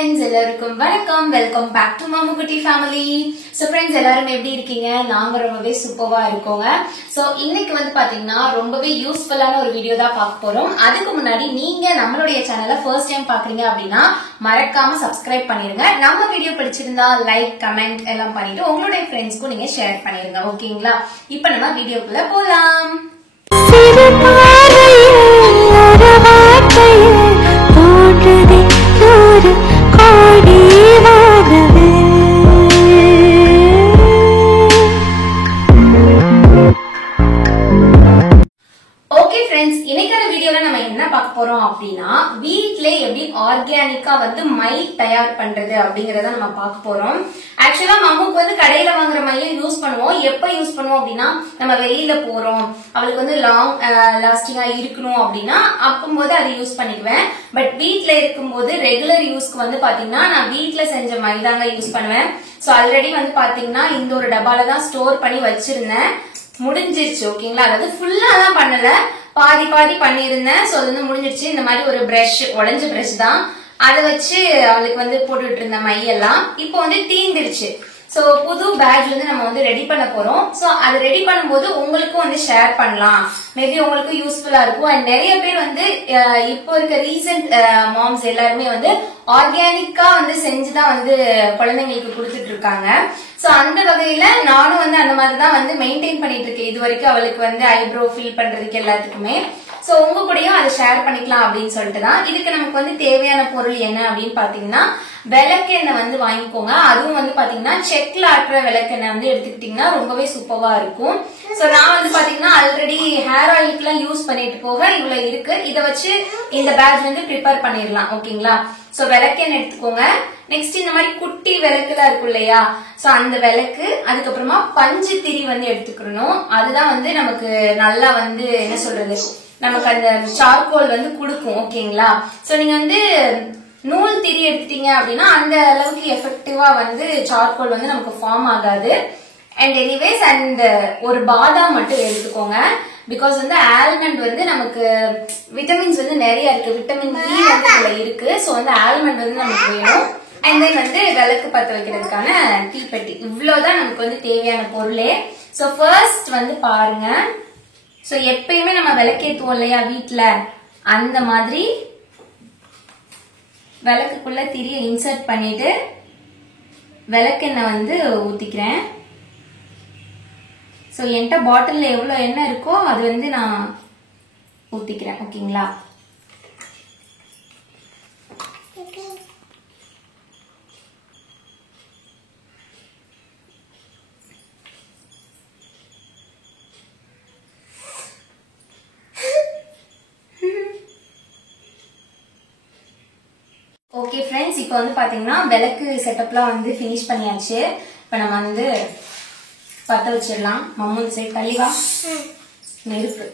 friends, எல்லாருக்கும் வணக்கம். Welcome back to Mamukutty family. So friends எல்லாரும் எப்படி இருக்கீங்க? நாங்க ரொம்பவே சூப்பரா இருக்கோங்க. சோ இன்னைக்கு வந்து பாத்தீங்கன்னா ரொம்பவே யூஸ்ஃபுல்லான ஒரு வீடியோ தான் பார்க்க போறோம். அதுக்கு முன்னாடி நீங்க நம்மளுடைய சேனலை ஃபர்ஸ்ட் டைம் பாக்குறீங்க அப்படின்னா மறக்காம சப்ஸ்கிரைப் பண்ணிருங்க. நம்ம வீடியோ பிடிச்சிருந்தா லைக், கமெண்ட் எல்லாம் பண்ணிட்டு உங்களுடைய ஃப்ரெண்ட்ஸ்க்கும் நீங்க ஷேர் பண்ணிருங்க. ஓகேங்களா? இப்போ நம்ம வீடியோக்குள்ள போலாம். அப்படின்னா வீட்ல எப்படி ஆர்கானிக்கா வந்து மை தயார் பண்றது அப்படிங்கறத நம்ம பார்க்க போறோம். ஆக்சுவலா மம்முக்கு வந்து கடையில வாங்குற மையை யூஸ் பண்ணுவோம். எப்ப யூஸ் பண்ணுவோம் அப்படின்னா நம்ம வெளியில போறோம், அவளுக்கு வந்து லாங் லாஸ்டிங்கா இருக்கணும் அப்படின்னா அப்பம்போது அதை யூஸ் பண்ணிக்குவேன். பட் வீட்ல இருக்கும்போது ரெகுலர் யூஸ்க்கு வந்து பாத்தீங்கன்னா நான் வீட்ல செஞ்ச மை தாங்க யூஸ் பண்ணுவேன். சோ ஆல்ரெடி வந்து பாத்தீங்கன்னா இந்த ஒரு டப்பால தான் ஸ்டோர் பண்ணி வச்சிருந்தேன். முடிஞ்சிருச்சு. ஓகேங்களா? அதாவது ஃபுல்லா தான் பண்ணல, பாதி பாதி பண்ணிருந்தேன். சோ அது வந்து முடிஞ்சிருச்சு. இந்த மாதிரி ஒரு பிரஷ், உடஞ்ச பிரஷ் தான், அதை வச்சு அவளுக்கு வந்து போட்டுட்டு இருந்த மையெல்லாம் இப்போ வந்து தீந்துருச்சு. சோ புது பேட்ச் வந்து நம்ம வந்து ரெடி பண்ண போறோம். சோ அது ரெடி பண்ணும்போது உங்களுக்கும் வந்து ஷேர் பண்ணலாம், மேபி உங்களுக்கு யூஸ்ஃபுல்லா இருக்கும். அண்ட் நிறைய பேர் வந்து இப்போ இருக்க ரீசன்ட் மாம்ஸ் எல்லாருமே வந்து ஆர்கானிக்கா வந்து செஞ்சுதான் வந்து குழந்தைங்களுக்கு கொடுத்துட்டு இருக்காங்க. சோ அந்த வகையில நானும் வந்து அந்த மாதிரிதான் வந்து மெயின்டைன் பண்ணிட்டு இருக்கேன் இது வரைக்கும். அவளுக்கு வந்து ஐப்ரோ ஃபில் பண்றதுக்கு எல்லாத்துக்குமே. சோ உங்க கூடயும் அதை ஷேர் பண்ணிக்கலாம் அப்படின்னு சொல்லிட்டு தான். இதுக்கு நமக்கு வந்து தேவையான பொருள் என்ன அப்படின்னு பாத்தீங்கன்னா விளக்கெண்ணெய் வந்து வாங்கிக்கோங்க. அதுவும் வந்து பாத்தீங்கன்னா செக்ல ஆட்டுற விளக்கெண்ணெய் வந்து எடுத்துக்கிட்டீங்கன்னா ரொம்பவே சூப்பரா இருக்கும். சோ நான் வந்து பாத்தீங்கன்னா ஆல்ரெடி ஹேர் ஆயிலுக்கு எல்லாம் யூஸ் பண்ணிட்டு போக இவ்வளவு இருக்கு. இதை வச்சு இந்த பேட்ச் வந்து ப்ரிப்பேர் பண்ணிடலாம். ஓகேங்களா? சோ விளக்கெண்ணெய் எடுத்துக்கோங்க. நெக்ஸ்ட் இந்த மாதிரி குட்டி விளக்குலாம் இருக்கும் இல்லையா, சோ அந்த விளக்கு, அதுக்கப்புறமா பஞ்சு திரி வந்து எடுத்துக்கணும். அதுதான் வந்து நமக்கு நல்லா வந்து என்ன சொல்றது, நமக்கு அந்த சார்கோல் வந்து கொடுக்கும். ஓகேங்களா? சோ நீங்க வந்து நூல் திரி எடுத்துட்டீங்க அப்படின்னா அந்த அளவுக்கு எஃபெக்டிவா வந்து சார்கோல் வந்து நமக்கு ஃபார்ம் ஆகாது. அண்ட் எனிவேஸ் அந்த ஒரு பாதாம் மட்டும் எடுத்துக்கோங்க. பிகாஸ் வந்து ஆல்மண்ட் வந்து நமக்கு விட்டமின்ஸ் வந்து நிறைய இருக்கு, விட்டமின் இ வந்து இருக்கு. சோ வந்து ஆல்மண்ட் வந்து நமக்கு வேணும். அண்ட் தென் வந்து விளக்கு பத்த வைக்கிறதுக்கான தீப்பெட்டி. இவ்வளவுதான் நமக்கு வந்து தேவையான பொருளே. சோ ஃபர்ஸ்ட் வந்து பாருங்க, சோ எப்பயுமே நம்ம விளக்கேத்துவோம் இல்லையா வீட்டுல, அந்த மாதிரி விளக்குக்குள்ள திரிய இன்சர்ட் பண்ணிட்டு விளக்கெண்ணெய் வந்து ஊத்திக்கிறேன். சோ என்கிட்ட பாட்டில்ல எவ்வளவு எண்ணெய் இருக்கோ அது வந்து நான் ஊத்திக்கிறேன். ஓகேங்களா? ஓகே ஃப்ரெண்ட்ஸ், இப்போ வந்து பாத்தீங்கன்னா விளக்கு செட்டப்லாம் வந்து ஃபினிஷ் பண்ணியாச்சு. இப்போ நம்ம வந்து பத்த வச்சிடலாம். மம்மு சைடு தள்ளிவா, நெருப்பு.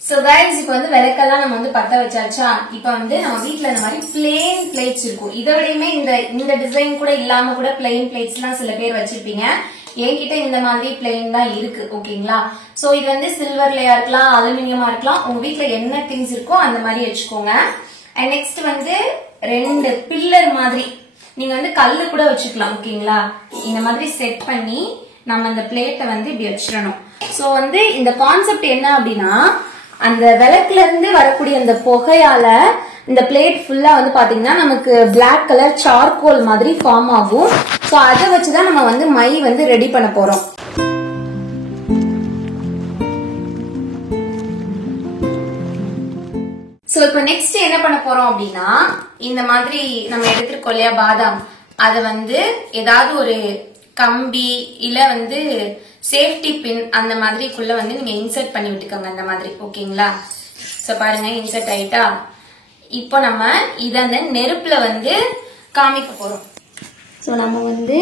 சோ கைஸ், இப்போ வந்து விளக்கெல்லாம் நம்ம வந்து பத்த வச்சாச்சா. இப்போ வந்து நம்ம வீட்டுல இந்த மாதிரி பிளெயின் பிளேட்ஸ் இருக்கும். இதை விடையுமே இந்த டிசைன் கூட இல்லாம கூட பிளெயின் பிளேட்ஸ் எல்லாம் சில பேர் வச்சிருப்பீங்க. என்கிட்ட இந்த மாதிரி பிளெயின் தான் இருக்கு. ஓகேங்களா? சோ இது வந்து சில்வர்லயா இருக்கலாம், அலுமினியமா இருக்கலாம், உங்க வீட்டுல என்ன திங்ஸ் இருக்கோ அந்த மாதிரி வச்சுக்கோங்க. அண்ட் நெக்ஸ்ட் வந்து 2 பில்லர் மாதிரி நீங்க வந்து கல்லு கூட வச்சுக்கலாம். ஓகேங்களா? இந்த மாதிரி செட் பண்ணி நம்ம இந்த பிளேட்டை வந்து இப்படி வச்சிடணும். சோ வந்து இந்த கான்செப்ட் என்ன அப்படின்னா, அந்த விளக்குல இருந்து வரக்கூடிய அந்த புகையால இந்த பிளேட் ஃபுல்லா வந்து பாத்தீங்கன்னா நமக்கு பிளாக் கலர் சார்கோல் மாதிரி ஃபார்ம் ஆகும். சோ அதை வச்சுதான் நம்ம வந்து மை வந்து ரெடி பண்ண போறோம். சோ இப்போ நெக்ஸ்ட் என்ன பண்ண போறோம் அப்படின்னா, இந்த மாதிரி நம்ம எடுத்துருக்கோம் இல்லையா பாதாம், அதை வந்து ஏதாவது ஒரு கம்பி இல்ல வந்து சேஃப்டி பின் அந்த மாதிரிக்குள்ள வந்து நீங்க இன்சர்ட் பண்ணி விட்டுக்கோங்க அந்த மாதிரி. ஓகேங்களா? சோ பாருங்க, இன்சர்ட் ஆயிட்டா. இப்போ நம்ம இத அந்த நெருப்புல வந்து காமிக்க போறோம். சோ நம்ம வந்து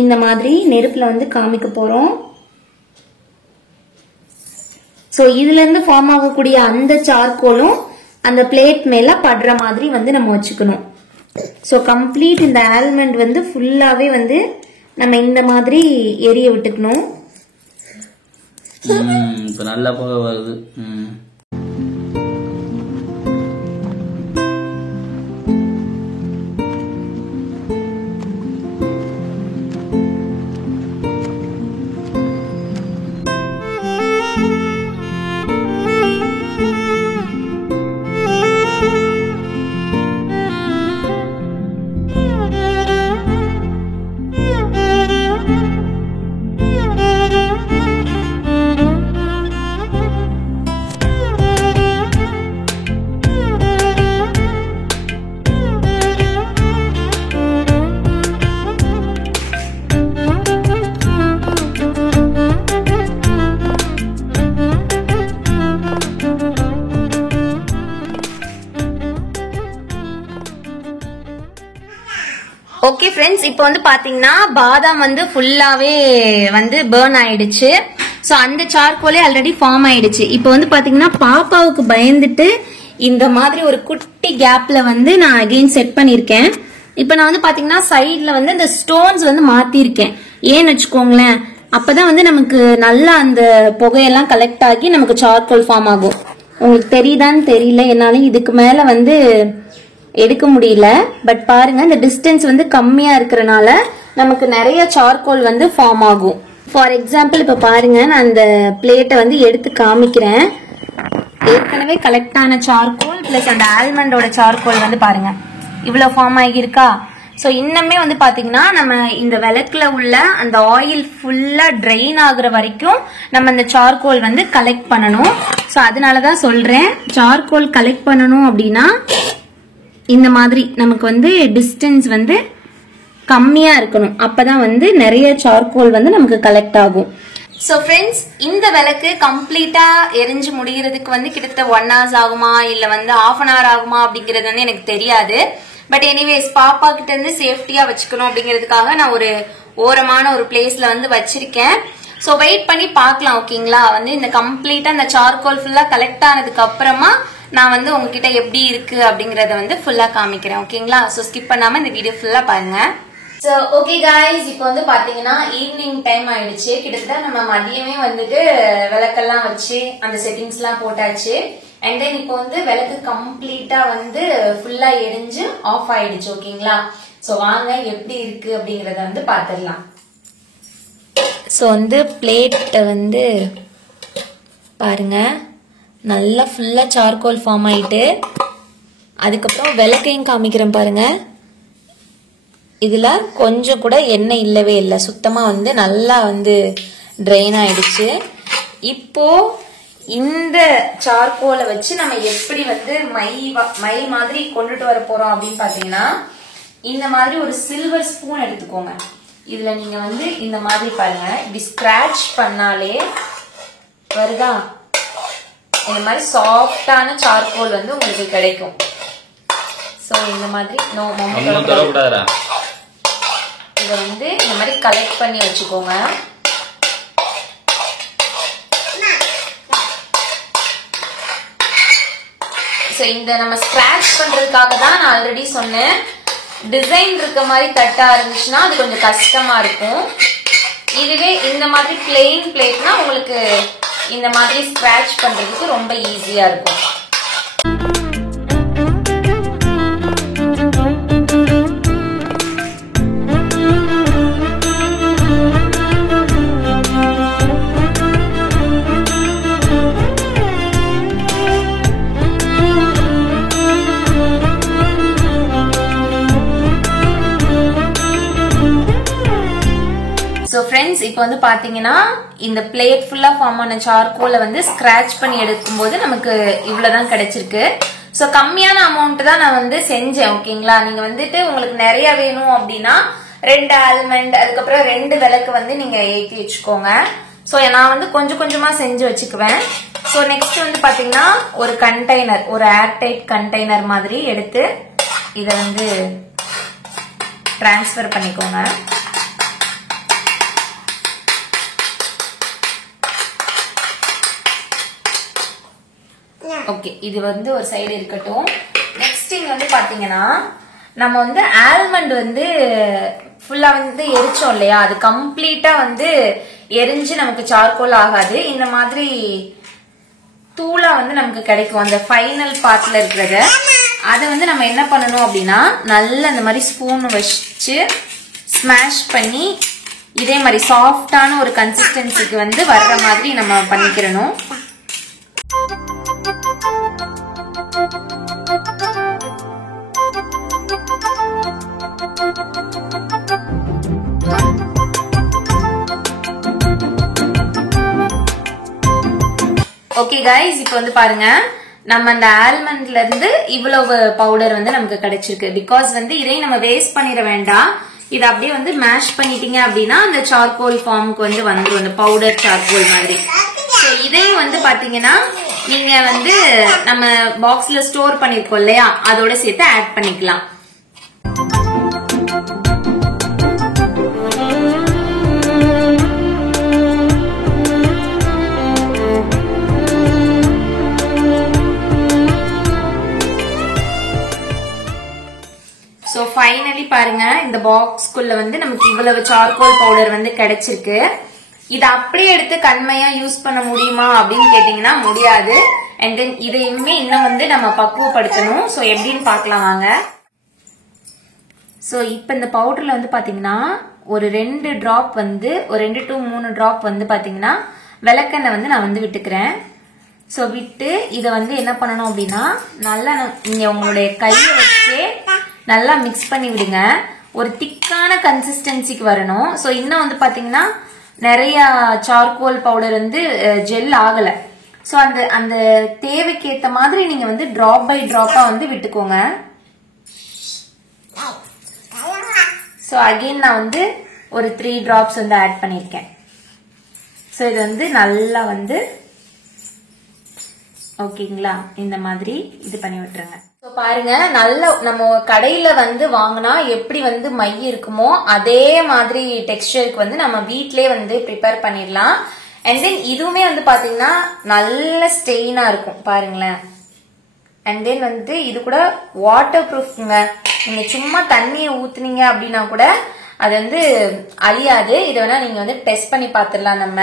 இந்த மாதிரி நெருப்புல வந்து காமிக்க போறோம். சோ இதுல இருந்து ஃபார்ம் ஆகக்கூடிய அந்த சார்கோலும் அந்த பிளேட் மேல படுற மாதிரி வந்து நம்ம வச்சுக்கணும். ஸோ கம்ப்ளீட் இந்த ஆல்மண்ட் வந்து ஃபுல்லாவே வந்து நம்ம இந்த மாதிரி எரிய விட்டுக்கணும். இப்ப நல்லா புகை வருது. ஓகே ஃப்ரெண்ட்ஸ், இப்போ வந்து பாத்தீங்கன்னா பாதாம் வந்து ஃபுல்லாவே வந்து பர்ன் ஆயிடுச்சு. ஸோ அந்த சார்கோலே ஆல்ரெடி ஃபார்ம் ஆயிடுச்சு. இப்போ வந்து பாத்தீங்கன்னா பாப்பாவுக்கு பயந்துட்டு இந்த மாதிரி ஒரு குட்டி கேப்ல வந்து நான் அகைன் செட் பண்ணிருக்கேன். இப்போ நான் வந்து பாத்தீங்கன்னா சைட்ல வந்து இந்த ஸ்டோன்ஸ் வந்து மாத்திருக்கேன். ஏன்னு வச்சுக்கோங்களேன், அப்பதான் வந்து நமக்கு நல்லா அந்த புகையெல்லாம் கலெக்ட் ஆகி நமக்கு சார்கோல் ஃபார்ம் ஆகும். உங்களுக்கு தெரியுதான்னு தெரியல, என்னால இதுக்கு மேல வந்து எடுக்க முடியல. பட் பாருங்க, இந்த டிஸ்டன்ஸ் வந்து கம்மியா இருக்கிறனால நமக்கு நிறைய சார்கோல் வந்து ஃபார்ம் ஆகும். ஃபார் எக்ஸாம்பிள் இப்ப பாருங்க, நான் அந்த பிளேட்டை வந்து எடுத்து காமிக்கிறேன். ஏற்கனவே கலெக்ட் ஆன சார்கோல் பிளஸ் அந்த ஆல்மண்டோட சார்கோல் வந்து பாருங்க இவ்வளவு ஃபார்ம் ஆகியிருக்கா. ஸோ இன்னமே வந்து பாத்தீங்கன்னா நம்ம இந்த விளக்குல உள்ள அந்த ஆயில் ஃபுல்லா ட்ரெயின் ஆகுற வரைக்கும் நம்ம இந்த சார்கோல் வந்து கலெக்ட் பண்ணணும். ஸோ அதனாலதான் சொல்றேன், சார்கோல் கலெக்ட் பண்ணணும் அப்படின்னா இந்த மாதிரி நமக்கு வந்து டிஸ்டன்ஸ் வந்து கம்மியா இருக்கணும். அப்பதான் வந்து நிறைய சார்கோல் வந்து நமக்கு கலெக்ட் ஆகும். ஸோ ஃப்ரெண்ட்ஸ், இந்த விளக்கு கம்ப்ளீட்டா எரிஞ்சு முடிகிறதுக்கு வந்து கிட்டத்தட்ட 1 hours ஆகுமா இல்ல வந்து 1/2 hour ஆகுமா அப்படிங்கறது வந்து எனக்கு தெரியாது. பட் எனிவேஸ், பாப்பா கிட்ட இருந்து சேஃப்டியா வச்சுக்கணும் அப்படிங்கிறதுக்காக நான் ஒரு ஓரமான ஒரு பிளேஸ்ல வந்து வச்சிருக்கேன். ஸோ வெயிட் பண்ணி பார்க்கலாம். ஓகேங்களா, வந்து இந்த கம்ப்ளீட்டா இந்த சார்கோல் ஃபுல்லா கலெக்ட் ஆனதுக்கு அப்புறமா நான் வந்து உங்ககிட்ட எப்படி இருக்கு அப்படிங்கறத வந்து ஃபுல்லா காமிக்கிறேன். ஓகேங்களா, ஸோ ஸ்கிப் பண்ணாம இந்த வீடியோ ஃபுல்லா பாருங்க. ஸோ ஓகே காய்ஸ், இப்போ வந்து பாத்தீங்கன்னா ஈவினிங் டைம் ஆயிடுச்சு. கிட்டத்தட்ட நம்ம மதியமே வந்துட்டு விளக்கெல்லாம் வச்சு அந்த செட்டிங்ஸ் எல்லாம் போட்டாச்சு. அண்ட் தென் இப்போ வந்து விளக்கு கம்ப்ளீட்டா வந்து ஃபுல்லா எரிஞ்சு ஆஃப் ஆயிடுச்சு. ஓகேங்களா, ஸோ வாங்க எப்படி இருக்கு அப்படிங்கறத வந்து பாத்துடலாம். ஸோ வந்து பிளேட்டை வந்து பாருங்க, நல்லா ஃபுல்லா சார்கோல் ஃபார்ம் ஆயிட்டு, அதுக்கப்புறம் விளக்கையும் காமிக்கிறேன் பாருங்க. இதுல கொஞ்சம் கூட எண்ணெய் இல்லவே இல்லை, சுத்தமா வந்து நல்லா வந்து ட்ரெயின் ஆயிடுச்சு. இப்போ இந்த சார்கோலை வச்சு நம்ம எப்படி வந்து மை மாதிரி கொண்டுட்டு வர போறோம் அப்படின்னு பாத்தீங்கன்னா, இந்த மாதிரி ஒரு சில்வர் ஸ்பூன் எடுத்துக்கோங்க. இதுல நீங்க வந்து இந்த மாதிரி பாருங்க, இப்படி ஸ்கிராட்ச் பண்ணாலே வருதா, இந்த மாதிரி சாஃப்டான சார்கோல் வந்து உங்களுக்கு கிடைக்கும். சோ இந்த மாதிரி இதை வந்து இந்த மாதிரி கலெக்ட் பண்ணி வச்சுக்கோங்க. சோ இந்த நம்ம ஸ்கிராட்ச் பண்றதுக்காக தான் நான் ஆல்ரெடி சொன்னேன், டிசைன் இருக்க மாதிரி தட்டா இருந்துச்சுன்னா அது கொஞ்சம் கஷ்டமா இருக்கும். இதுவே இந்த மாதிரி பிளெயின் பிளேட்னா உங்களுக்கு இந்த மாதிரி ஸ்கிராட்ச் பண்றதுக்கு ரொம்ப ஈஸியா இருக்கும். ஸோ ஃப்ரெண்ட்ஸ், இப்போ வந்து பாத்தீங்கன்னா இந்த பிளேட் ஃபுல்லா ஃபார்ம் ஆன சார்கோலை வந்து ஸ்கிராட்ச் பண்ணி எடுக்கும்போது நமக்கு இவ்வளவுதான் கிடைச்சிருக்கு. ஸோ கம்மியான அமௌண்ட் தான் நான் வந்து செஞ்சேன். ஓகேங்களா, நீங்க வந்துட்டு உங்களுக்கு நிறைய வேணும் அப்படின்னா 2 ஆல்மண்ட் அதுக்கப்புறம் 2 விளக்கு வந்து நீங்க ஏற்றி வச்சுக்கோங்க. ஸோ நான் வந்து கொஞ்சம் கொஞ்சமா செஞ்சு வச்சுக்குவேன். ஸோ நெக்ஸ்ட் வந்து பாத்தீங்கன்னா ஒரு கண்டெய்னர், ஒரு ஏர்டைட் கண்டெய்னர் மாதிரி எடுத்து இதை வந்து டிரான்ஸ்ஃபர் பண்ணிக்கோங்க. ஓகே, இது வந்து ஒரு சைடு இருக்கட்டும். நெக்ஸ்ட் இங்க வந்து பாத்தீங்கன்னா நம்ம வந்து ஆல்மண்ட் வந்து ஃபுல்லா வந்து எரிச்சோம் இல்லையா, அது கம்ப்ளீட்டா வந்து எரிஞ்சு நமக்கு சார்கோல் ஆகாது. இந்த மாதிரி தூளா வந்து நமக்கு கிடைக்கும். அந்த ஃபைனல் பார்ட்ல இருக்கிறத அதை வந்து நம்ம என்ன பண்ணணும் அப்படின்னா, நல்லா இந்த மாதிரி ஸ்பூன் வச்சு ஸ்மாஷ் பண்ணி இதே மாதிரி சாஃப்டான ஒரு கன்சிஸ்டன்சிக்கு வந்து வர்ற மாதிரி நம்ம பண்ணிக்கிறணும். ஓகே கைஸ், இப்போ வந்து பாருங்க, நம்ம அந்த ஆல்மண்ட்ல இருந்து இவ்வளவு பவுடர் வந்து நமக்கு கிடைச்சிருக்கு. பிகாஸ் வந்து இதையும் நம்ம வேஸ்ட் பண்ணிட வேண்டாம். இதை அப்படியே வந்து மேஷ் பண்ணிட்டீங்க அப்படின்னா அந்த சார்கோல் ஃபார்முக்கு வந்து வந்துடும், அந்த பவுடர் சார்கோல் மாதிரி. ஸோ இதையும் வந்து பாத்தீங்கன்னா நீங்க வந்து நம்ம பாக்ஸ்ல ஸ்டோர் பண்ணிருக்கோம் இல்லையா, அதோட சேர்த்து ஆட் பண்ணிக்கலாம். ஸோ ஃபைனலி பாருங்க, இந்த பாக்ஸ்குள்ள வந்து நமக்கு இவ்வளவு சார்கோல் பவுடர் வந்து கிடைச்சிருக்கு. இதை அப்படியே எடுத்து கண்மையா யூஸ் பண்ண முடியுமா அப்படின்னு கேட்டீங்கன்னா முடியாது. அண்ட் தென் இதையுமே இன்னும் வந்து நம்ம பக்குவப்படுத்தணும். ஸோ எப்படின்னு பார்க்கலாம் வாங்க. ஸோ இப்போ இந்த பவுடர்ல வந்து பாத்தீங்கன்னா ஒரு 2 டிராப் வந்து ஒரு 2 to 3 டிராப் வந்து பாத்தீங்கன்னா விளக்கெண்ணெய் வந்து நான் வந்து விட்டுக்கிறேன். ஸோ விட்டு இதை வந்து என்ன பண்ணணும் அப்படின்னா, நல்லா நீங்க உங்களுடைய கையை வச்சு நல்லா மிக்ஸ் பண்ணி விடுங்க. ஒரு திக்கான கன்சிஸ்டன்சிக்கு வரணும். ஸோ இன்னும் வந்து பாத்தீங்கன்னா நிறைய சார்கோல் பவுடர் வந்து ஜெல் ஆகல. ஸோ அந்த அந்த தேவைக்கு ஏற்ற மாதிரி நீங்க வந்து டிராப் பை டிராப்பா வந்து விட்டுக்கோங்க. ஸோ அகெயின் நான் வந்து ஒரு 3 டிராப்ஸ் வந்து ஆட் பண்ணியிருக்கேன். ஸோ இது வந்து நல்லா வந்து ஓகேங்களா, இந்த மாதிரி இது பண்ணி விட்டுருங்க. ஸோ பாருங்க, நல்ல நம்ம கடையில வந்து வாங்கினா எப்படி வந்து மை இருக்குமோ அதே மாதிரி டெக்ஸ்டருக்கு வந்து நம்ம வீட்லயே வந்து ப்ரிப்பேர் பண்ணிடலாம். அண்ட் தென் இதுவுமே வந்து பாத்தீங்கன்னா நல்ல ஸ்டெயினா இருக்கும் பாருங்களேன். அண்ட் தென் வந்து இது கூட வாட்டர் ப்ரூஃப்ங்க. நீங்க சும்மா தண்ணியை ஊத்துனீங்க அப்படின்னா கூட அது வந்து அழியாது. இதை வேணா நீங்க வந்து டெஸ்ட் பண்ணி பாத்துடலாம் நம்ம.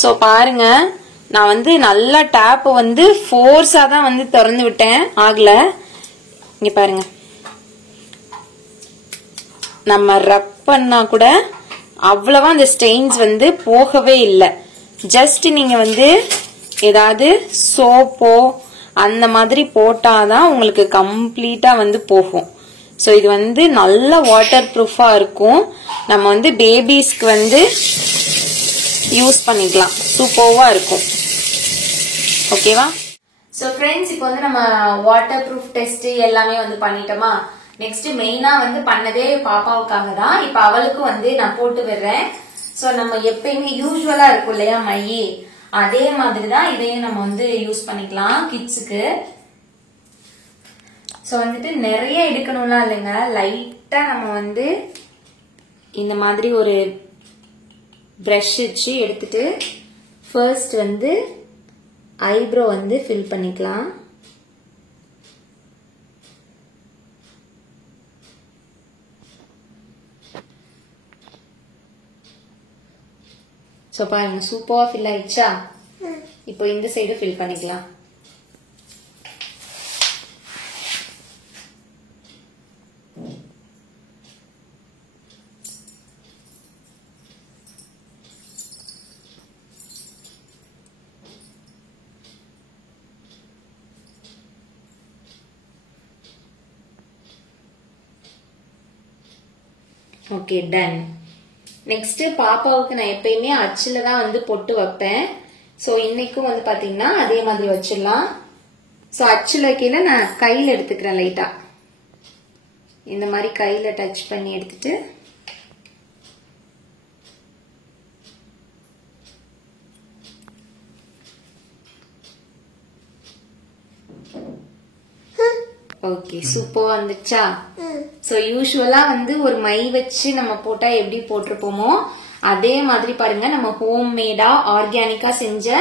ஸோ பாருங்க, நான் வந்து நல்லா டேப் வந்து ஃபோர்ஸா தான் வந்து திறந்து விட்டேன், ஆகல. இங்க பாருங்க, நம்ம ரப் பண்ணா கூட அவ்வளவா அந்த ஸ்டெயின்ஸ் வந்து போகவே இல்லை. ஜஸ்ட் நீங்க வந்து ஏதாவது சோப்போ அந்த மாதிரி போட்டாதான் உங்களுக்கு கம்ப்ளீட்டா வந்து போகும். ஸோ இது வந்து நல்ல வாட்டர் ப்ரூஃபா இருக்கும். நம்ம வந்து பேபிஸ்க்கு வந்து யூஸ் பண்ணிக்கலாம், சூப்பர்வா இருக்கும். ஓகேவா? ஸோ ஃப்ரெண்ட்ஸ், இப்போ வந்து நம்ம வாட்டர் ப்ரூஃப் டெஸ்ட் எல்லாமே வந்து பண்ணிட்டோமா. நெக்ஸ்ட் மெயினா வந்து பண்ணதே பாப்பாவுக்காக தான். இப்போ அவளுக்கும் வந்து நான் போட்டு விடுறேன். ஸோ நம்ம எப்பயுமே யூஸ்வலா இருக்கும் இல்லையா மை, அதே மாதிரி தான் இதையும் நம்ம வந்து யூஸ் பண்ணிக்கலாம் கிட்ஸுக்கு. ஸோ வந்துட்டு நிறைய எடுக்கணும்லாம் இல்லைங்க, லைட்டா நம்ம வந்து இந்த மாதிரி ஒரு பிரஷ் வச்சு எடுத்துட்டு ஃபர்ஸ்ட் வந்து ஐப்ரோ வந்து ஃபில் பண்ணிக்கலாம். ஸோ பாருங்க, சூப்பரா ஃபில் ஆயிடுச்சா. இப்போ இந்த சைடு ஃபில் பண்ணிக்கலாம். Okay, done. நெக்ஸ்ட் பாப்பாவுக்கு நான் எப்பயுமே அச்சுல தான் வந்து பொட்டு வைப்பேன். ஸோ இன்னைக்கும் வந்து பாத்தீங்கன்னா அதே மாதிரி வச்சிடலாம். ஸோ அச்சுல கீழே நான் கையில் எடுத்துக்கிறேன், லைட்டா இந்த மாதிரி கையில டச் பண்ணி எடுத்துட்டு ஓகே, சூப்பரா வந்துச்சா. சோ யூசுவலா வந்து ஒரு மை வச்சு நம்ம போட்டா எப்படி போட்டிருப்போமோ அதே மாதிரி பாருங்க நம்ம ஹோம் மேடா ஆர்கானிக்கா செஞ்ச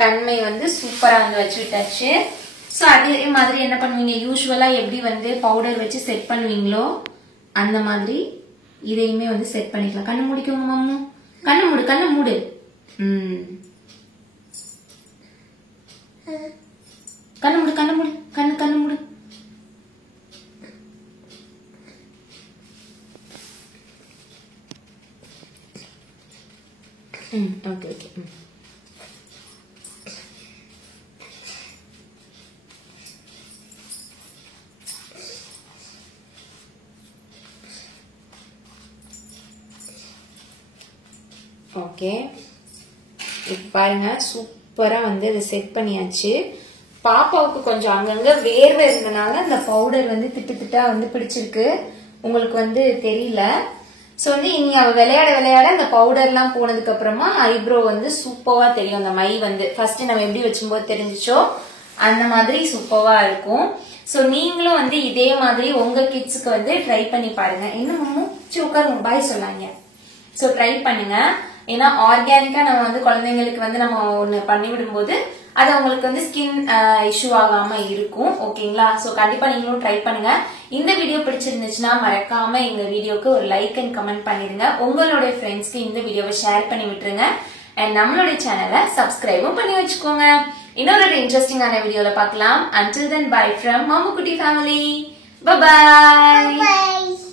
கண்மை வந்து சூப்பரா வந்து வச்சு விட்டாச்சு. சோ அதே மாதிரி என்ன பண்ணுவீங்க, யூசுவலா எப்படி வந்து பவுடர் வச்சு செட் பண்ணுவீங்களோ அந்த மாதிரி இதையுமே வந்து செட் பண்ணிக்கலாம். கண்ணு முடிக்கோங்க மாமு, கண்ணு மூடு கண்ணு மூடு. கண்ணு மூடு கண்ணு மூடு கண்ணு மூடு. Okay okay. ஓகே இப்ப பாருங்க சூப்பரா வந்து இதை செட் பண்ணியாச்சு. பாப்பாவுக்கு கொஞ்சம் அங்கங்க வேர்வை இருந்தனால அந்த பவுடர் வந்து திட்டு திட்டா வந்து பிடிச்சிருக்கு, உங்களுக்கு வந்து தெரியல. சோ வந்து இனி அவ விளையாட விளையாட அந்த பவுடர் எல்லாம் போனதுக்கு அப்புறமா ஐப்ரோ வந்து சூப்பரா தெரியும். அந்த மை வந்து ஃபர்ஸ்ட் நம்ம எப்படி வச்சும்போது தெரிஞ்சிச்சோ அந்த மாதிரி சூப்பரா இருக்கும். சோ நீங்களும் வந்து இதே மாதிரி உங்க கிட்ஸுக்கு வந்து ட்ரை பண்ணி பாருங்க. என்ன மம்மு உட்காருங்க, பாய் சொல்லாங்க. சோ ட்ரை பண்ணுங்க. ஏன்னா ஆர்கானிக்கா நம்ம வந்து குழந்தைங்களுக்கு வந்து நம்ம ஒண்ணு பண்ணி விடும்போது அது உங்களுக்கு வந்து ஸ்கின் இஷ்யூ ஆகாம இருக்கும். ஓகேங்களா? சோ கண்டிப்பா நீங்களும் ட்ரை பண்ணுங்க. இந்த வீடியோ பிடிச்சிருந்துச்சுன்னா மறக்காம இந்த வீடியோக்கு ஒரு லைக் அண்ட் கமெண்ட் பண்ணிடுங்க. உங்களுடைய ஃப்ரெண்ட்ஸ்க்கு இந்த வீடியோவை ஷேர் பண்ணி விட்டுருங்க. அண்ட் நம்மளுடைய சேனலை சப்ஸ்கிரைபும் பண்ணி வச்சுக்கோங்க. இன்னொரு இன்ட்ரெஸ்டிங்கான வீடியோல பார்க்கலாம். Until then, bye from Mamu Kutti family. Bye bye.